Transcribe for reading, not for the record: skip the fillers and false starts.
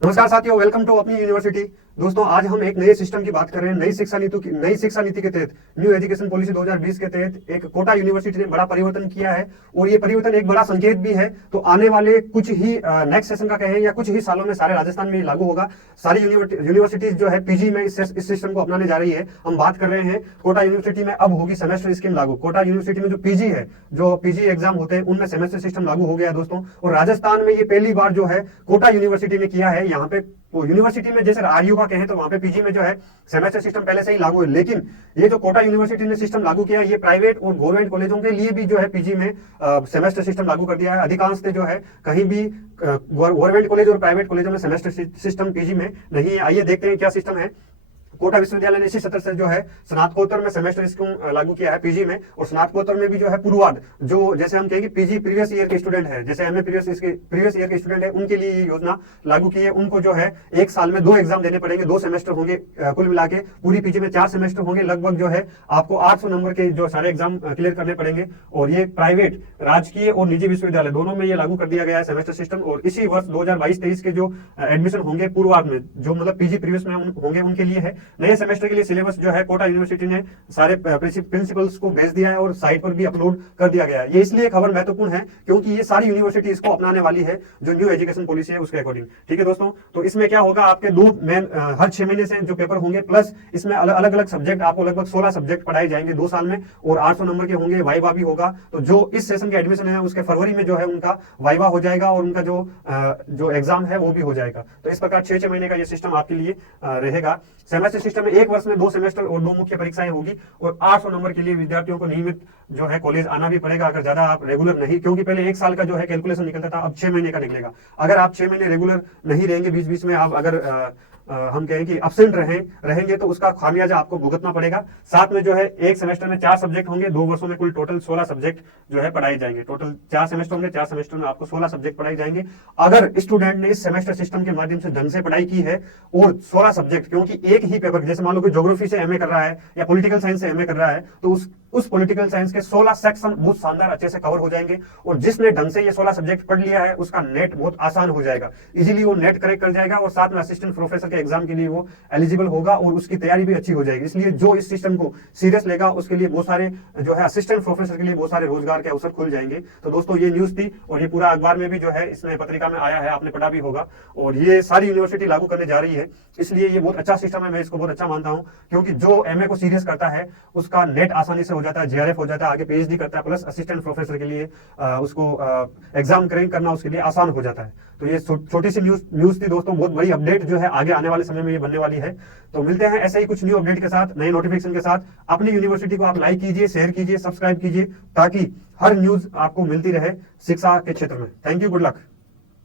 नमस्कार साथियों, welcome to अपनी यूनिवर्सिटी। दोस्तों, आज हम एक नए सिस्टम की बात कर रहे हैं। नई शिक्षा नीति के तहत, न्यू एजुकेशन पॉलिसी 2020 के तहत एक कोटा यूनिवर्सिटी ने बड़ा परिवर्तन किया है और ये परिवर्तन एक बड़ा संकेत भी है। तो आने वाले कुछ ही नेक्स्ट सेशन का कहें या कुछ ही सालों में सारे राजस्थान में लागू होगा। सारी यूनिवर्सिटीज जो है पीजी में इस सिस्टम को अपनाने जा रही है। हम बात कर रहे हैं कोटा यूनिवर्सिटी में अब होगी सेमेस्टर स्कीम लागू। कोटा यूनिवर्सिटी में जो पीजी है, जो पीजी एग्जाम होते हैं, उनमें सेमेस्टर सिस्टम लागू हो गया दोस्तों। और राजस्थान में ये पहली बार जो है कोटा यूनिवर्सिटी ने किया है। यहाँ पे तो यूनिवर्सिटी में जैसे आरयू का कहें तो वहां पे पीजी में जो है सेमेस्टर सिस्टम पहले से ही लागू है, लेकिन ये जो कोटा यूनिवर्सिटी ने सिस्टम लागू किया, ये प्राइवेट और गवर्नमेंट कॉलेजों के लिए भी जो है पीजी में सेमेस्टर सिस्टम लागू कर दिया है। अधिकांश जो है कहीं भी गवर्नमेंट कॉलेज और प्राइवेट कॉलेजों में सेमेस्टर सिस्टम पीजी में नहीं है। आइए देखते हैं क्या सिस्टम है। कोटा विश्वविद्यालय ने इसी सत्र से जो है स्नातकोत्तर में सेमेस्टर स्कीम लागू किया है पीजी में, और स्नातकोत्तर में भी जो है पूर्वाध, जो जैसे हम कहेंगे पीजी प्रीवियस ईयर के स्टूडेंट है, जैसे एमए प्रीवियस ईयर के स्टूडेंट है, उनके लिए ये योजना लागू की है। उनको जो है एक साल में 2 एग्जाम देने पड़ेंगे, 2 सेमेस्टर होंगे। कुल मिला के पूरी पीजी में 4 सेमेस्टर होंगे। लगभग जो है आपको 800 नंबर के जो सारे एग्जाम क्लियर करने पड़ेंगे। और ये प्राइवेट, राजकीय और निजी विश्वविद्यालय दोनों में ये लागू कर दिया गया है सेमेस्टर सिस्टम। और इसी वर्ष 2022-23 के जो एडमिशन होंगे पूर्वाध में, जो मतलब पीजी प्रीवियस में होंगे, उनके लिए है। नए सेमेस्टर के लिए सिलेबस जो है कोटा यूनिवर्सिटी ने सारे प्रिंसिपल्स को भेज दिया है और साइट पर भी अपलोड कर दिया गया है। ये इसलिए खबर महत्वपूर्ण है क्योंकि ये सारी यूनिवर्सिटी इसको अपनाने वाली है, जो न्यू एजुकेशन पॉलिसी है उसके अकॉर्डिंग। ठीक है दोस्तों, तो इसमें क्या होगा, आपके 2 मेन हर 6 महीने से जो पेपर होंगे, प्लस इसमें अलग अलग सब्जेक्ट, आपको लगभग 16 सब्जेक्ट पढ़ाए जाएंगे 2 साल में, और 800 नंबर के होंगे। वाइवा भी होगा। तो जो इस सेशन के एडमिशन है उसके फरवरी में जो है उनका वाइवा हो जाएगा और उनका जो एग्जाम है वो भी हो जाएगा। तो इस प्रकार 6 महीने का ये सिस्टम आपके लिए रहेगा। सेमेस्टर सिस्टम में 1 वर्ष में 2 सेमेस्टर और 2 मुख्य परीक्षाएं होगी, और 800 नंबर के लिए विद्यार्थियों को नियमित जो है कॉलेज आना भी पड़ेगा। अगर ज्यादा आप रेगुलर नहीं, क्योंकि पहले 1 साल का जो है कैलकुलेशन निकलता था, अब 6 महीने का निकलेगा। अगर आप 6 महीने रेगुलर नहीं रहेंगे, बीच बीच में आप अगर हम कहें कि एब्सेंट रहेंगे तो उसका खामियाजा आपको भुगतना पड़ेगा। साथ में जो है एक सेमेस्टर में 4 सब्जेक्ट होंगे, 2 वर्षों में कुल टोटल 16 सब्जेक्ट जो है पढ़ाए जाएंगे। टोटल 4 सेमेस्टर होंगे, 4 सेमेस्टर में आपको 16 सब्जेक्ट पढ़ाए जाएंगे। अगर स्टूडेंट ने इस सेमेस्टर सिस्टम के माध्यम से ढंग से पढ़ाई की है और 16 सब्जेक्ट, क्योंकि एक ही पेपर, जैसे मान लो कि ज्योग्राफी से एमए कर रहा है या पॉलिटिकल साइंस से एमए कर रहा है, तो उस पॉलिटिकल साइंस के 16 सेक्शन बहुत शानदार अच्छे से कवर हो जाएंगे। और जिसने ढंग से ये 16 सब्जेक्ट पढ़ लिया है उसका नेट बहुत आसान हो जाएगा, इजीली वो नेट करेक्ट कर जाएगा, और साथ में असिस्टेंट प्रोफेसर के एग्जाम के लिए वो एलिजिबल होगा और उसकी तैयारी भी अच्छी हो जाएगी। इसलिए जो इस सिस्टम को सीरियस लेगा उसके लिए बहुत सारे जो है असिस्टेंट प्रोफेसर के लिए बहुत सारे रोजगार के अवसर खुल जाएंगे। तो दोस्तों, ये न्यूज थी और ये पूरा अखबार में भी जो है इसमें पत्रिका में आया है, आपने पढ़ा भी होगा। और ये सारी यूनिवर्सिटी लागू करने जा रही है, इसलिए ये बहुत अच्छा सिस्टम है। मैं इसको बहुत अच्छा मानता हूं, क्योंकि जो एमए को सीरियस करता है उसका नेट आसानी से हो जाता है, जेआरएफ हो जाता है, आगे पीएचडी करता है, प्लस असिस्टेंट प्रोफेसर के लिए उसको एग्जाम क्रैक करना उसके लिए आसान हो जाता है। तो ये छोटी सी न्यूज थी दोस्तों। बहुत बड़ी अपडेट जो है आगे आने वाले समय में ये बनने वाली है। तो मिलते हैं ऐसे ही कुछ न्यू अपडेट के साथ, नए नोटिफिकेशन के साथ। अपनी यूनिवर्सिटी को आप लाइक कीजिए, शेयर कीजिए, सब्सक्राइब कीजिए, ताकि हर न्यूज आपको मिलती रहे शिक्षा के क्षेत्र में। Thank you, good luck.